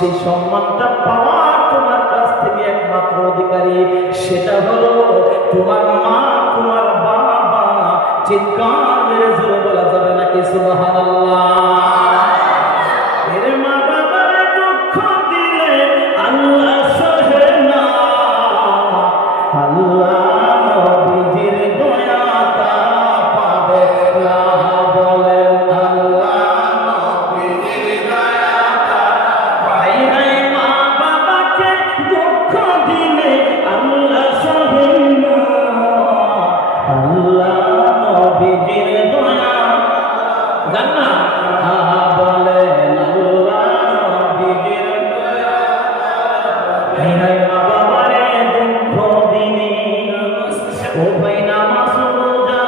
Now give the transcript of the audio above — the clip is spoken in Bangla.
সেই সম্মানটা পাওয়ার তোমার কাছ থেকে একমাত্র অধিকারী সেটা হলো তোমার মা, তোমার বাবা। চিৎকার মেরে জোরে বলা যাবে নাকি সুবহানাল্লাহ? এর মা বাবার দুঃখ দিলে আল্লাহ সহে না, আল্লাহ নবীজির দয়া তারা পাবে না। বলেন আল্লাহ নবীজির দয়া তারা পাবে না। মা বাবাকে দুঃখ দিলে আল্লাহ সহে না, আল্লাহ নবীজির দয়া জান্নাত